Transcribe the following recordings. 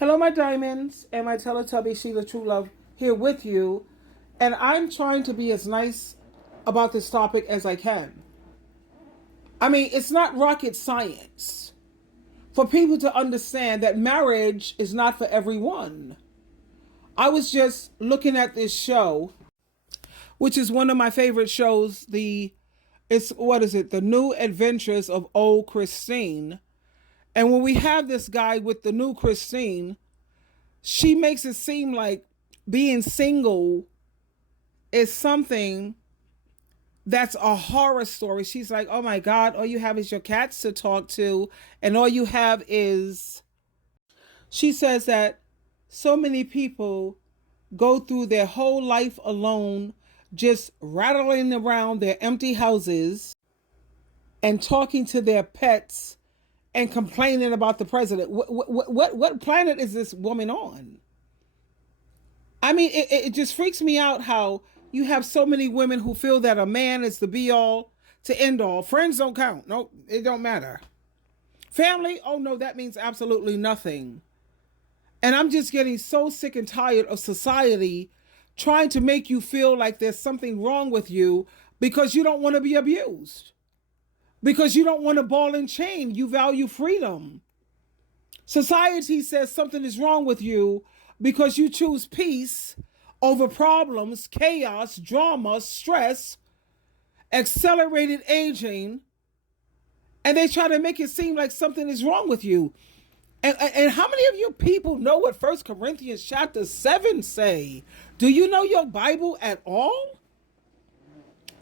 Hello, my diamonds, and my Teletubby SheilaTruelove here with you. And I'm trying to be as nice about this topic as I can. I mean, it's not rocket science for people to understand that marriage is not for everyone. I was just looking at this show, which is one of my favorite shows. The New Adventures of Old Christine. And when we have this guy with the new Christine, she makes it seem like being single is something that's a horror story. She's like, oh my God, all you have is your cats to talk to, and all you have is. She says that so many people go through their whole life alone, just rattling around their empty houses and talking to their pets and complaining about the president. What planet is this woman on? I mean, it just freaks me out how you have so many women who feel that a man is the be all to end all. Friends don't count. No, it don't matter. Family, oh no, that means absolutely nothing. And I'm just getting so sick and tired of society trying to make you feel like there's something wrong with you because you don't want to be abused. Because you don't want to ball and chain. You value freedom. Society says something is wrong with you because you choose peace over problems, chaos, drama, stress, accelerated aging, and they try to make it seem like something is wrong with you. And how many of you people know what 1 Corinthians chapter 7 say? Do you know your Bible at all?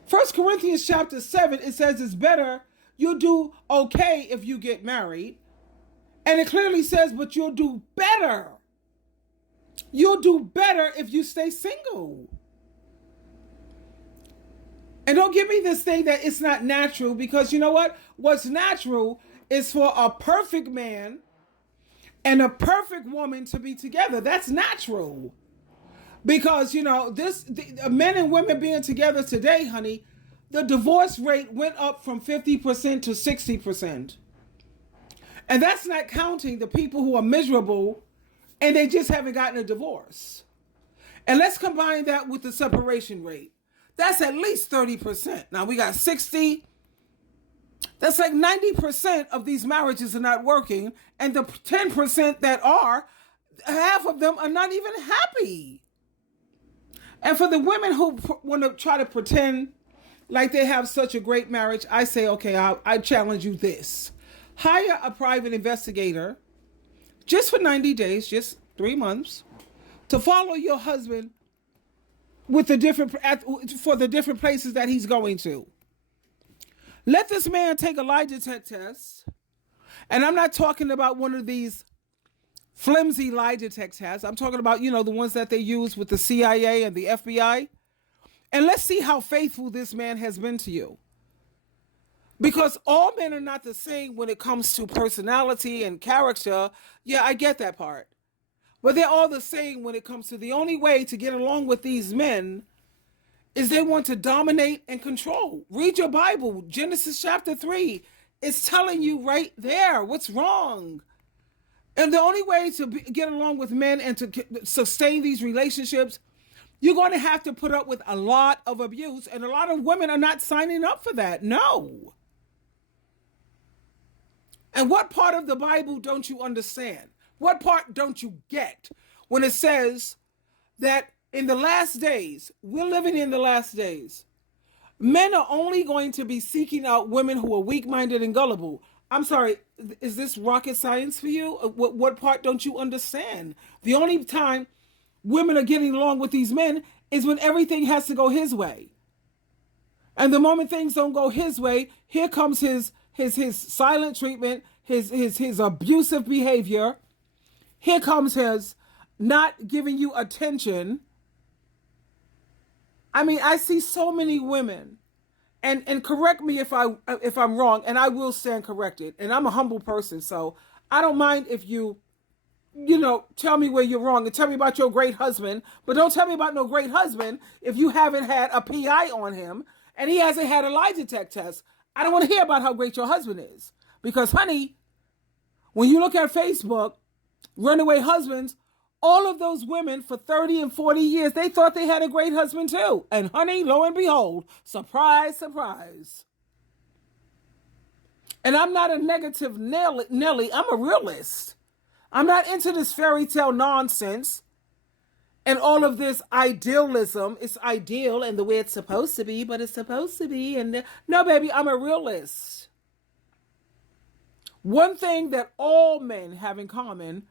1 Corinthians chapter 7, it says it's better you do okay if you get married. And it clearly says, but you'll do better. You'll do better if you stay single. And don't give me this thing that it's not natural, because you know what? What's natural is for a perfect man and a perfect woman to be together. That's natural. Because, men and women being together today, honey, the divorce rate went up from 50% to 60%. And that's not counting the people who are miserable and they just haven't gotten a divorce. And let's combine that with the separation rate. That's at least 30%. Now we got 60. That's like 90% of these marriages are not working. And the 10% that are, half of them are not even happy. And for the women who want to try to pretend like they have such a great marriage, I say, okay, I challenge you this. Hire a private investigator just for 90 days, just 3 months, to follow your husband for the different places that he's going to. Let this man take a lie detector test. And I'm not talking about one of these flimsy lie detector tests. I'm talking about, the ones that they use with the CIA and the FBI. And let's see how faithful this man has been to you. Because all men are not the same when it comes to personality and character. Yeah, I get that part. But they're all the same when it comes to the only way to get along with these men is they want to dominate and control. Read your Bible. Genesis chapter 3 is telling you right there what's wrong. And the only way to get along with men and to sustain these relationships, you're going to have to put up with a lot of abuse. And a lot of women are not signing up for that. No. And what part of the Bible don't you understand? What part don't you get when it says that in the last days, we're living in the last days, men are only going to be seeking out women who are weak-minded and gullible. I'm sorry, is this rocket science for you? What part don't you understand? The only time women are getting along with these men is when everything has to go his way. And the moment things don't go his way, here comes his silent treatment, his abusive behavior. Here comes his not giving you attention. I mean, I see so many women, and correct me if I'm wrong, and I will stand corrected. And I'm a humble person, so I don't mind if you tell me where you're wrong and tell me about your great husband, but don't tell me about no great husband if you haven't had a PI on him and he hasn't had a lie detector test. I don't want to hear about how great your husband is. Because, honey, when you look at Facebook runaway husbands, all of those women for 30 and 40 years, they thought they had a great husband too. And honey, lo and behold, surprise, surprise. And I'm not a negative Nelly, I'm a realist. I'm not into this fairy tale nonsense and all of this idealism. It's ideal and the way it's supposed to be, but it's supposed to be. And no, baby, I'm a realist. One thing that all men have in common,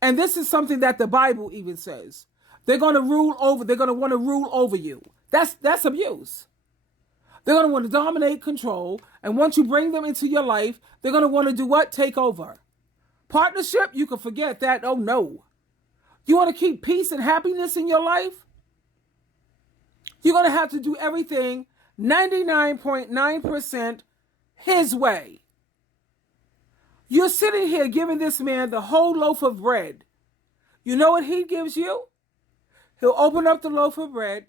and this is something that the Bible even says, they're going to want to rule over you. That's abuse. They're going to want to dominate, control, and once you bring them into your life, they're going to want to do what? Take over. Partnership, you can forget that. Oh no. You want to keep peace and happiness in your life? You're going to have to do everything 99.9% his way. You're sitting here giving this man the whole loaf of bread. You know what he gives you? He'll open up the loaf of bread.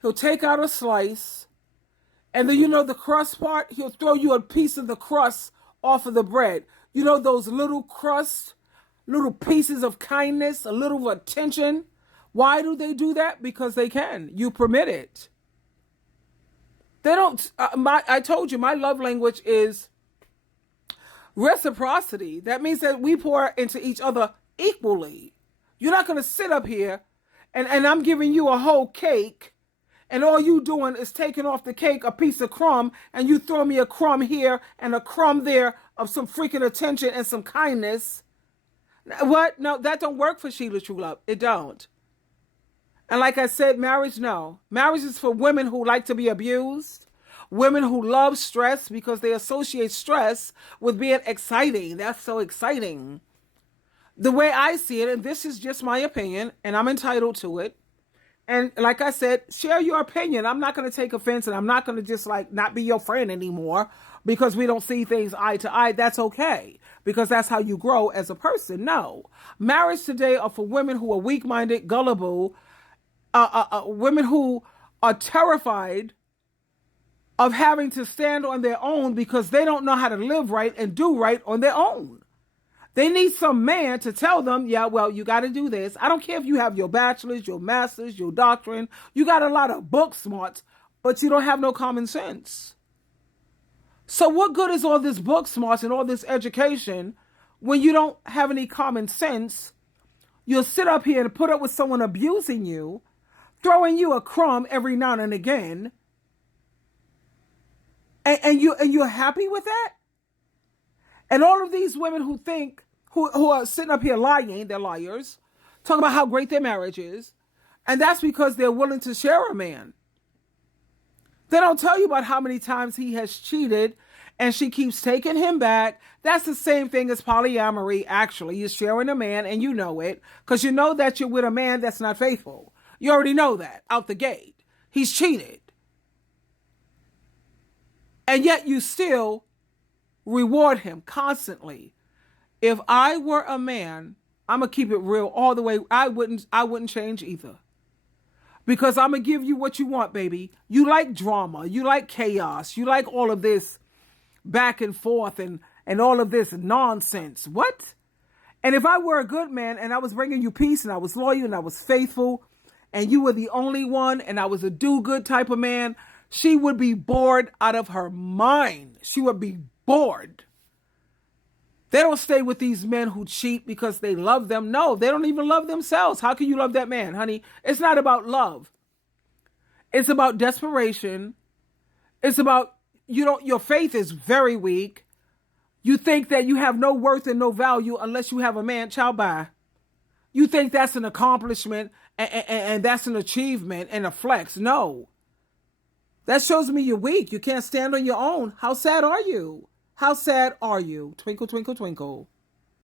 He'll take out a slice. And then, you know, the crust part, he'll throw you a piece of the crust off of the bread. You know, those little crusts, little pieces of kindness, a little attention. Why do they do that? Because they can. You permit it. They don't, I told you, my love language is reciprocity. That means that we pour into each other equally. You're not going to sit up here and I'm giving you a whole cake and all you doing is taking off the cake a piece of crumb and you throw me a crumb here and a crumb there of some freaking attention and some kindness. What? No, that don't work for SheilaTruelove. It don't. And like I said, marriage, no. Marriage is for women who like to be abused. Women who love stress because they associate stress with being exciting. That's so exciting. The way I see it, and this is just my opinion, and I'm entitled to it. And like I said, share your opinion. I'm not going to take offense and I'm not going to just like not be your friend anymore because we don't see things eye to eye. That's okay because that's how you grow as a person. No. Marriage today are for women who are weak-minded, gullible, women who are terrified of having to stand on their own because they don't know how to live right and do right on their own. They need some man to tell them, yeah, well, you got to do this. I don't care if you have your bachelor's, your master's, your doctrine. You got a lot of book smarts, but you don't have no common sense. So what good is all this book smarts and all this education when you don't have any common sense? You'll sit up here and put up with someone abusing you, throwing you a crumb every now and again, and you're happy with that? And all of these women who think, who are sitting up here lying, they're liars, talking about how great their marriage is. And that's because they're willing to share a man. They don't tell you about how many times he has cheated and she keeps taking him back. That's the same thing as polyamory, actually. You're sharing a man and you know it because you know that you're with a man that's not faithful. You already know that out the gate. He's cheated. And yet you still reward him constantly. If I were a man, I'm going to keep it real all the way. I wouldn't change either. Because I'm going to give you what you want, baby. You like drama. You like chaos. You like all of this back and forth and all of this nonsense. What? And if I were a good man and I was bringing you peace and I was loyal and I was faithful and you were the only one and I was a do-good type of man, she would be bored out of her mind. She would be bored. They don't stay with these men who cheat because they love them. No, they don't even love themselves. How can you love that man, honey? It's not about love. It's about desperation. It's about, your faith is very weak. You think that you have no worth and no value unless you have a man. Ciao, bye. You think that's an accomplishment and that's an achievement and a flex. No. That shows me you're weak. You can't stand on your own. How sad are you? How sad are you? Twinkle, twinkle, twinkle.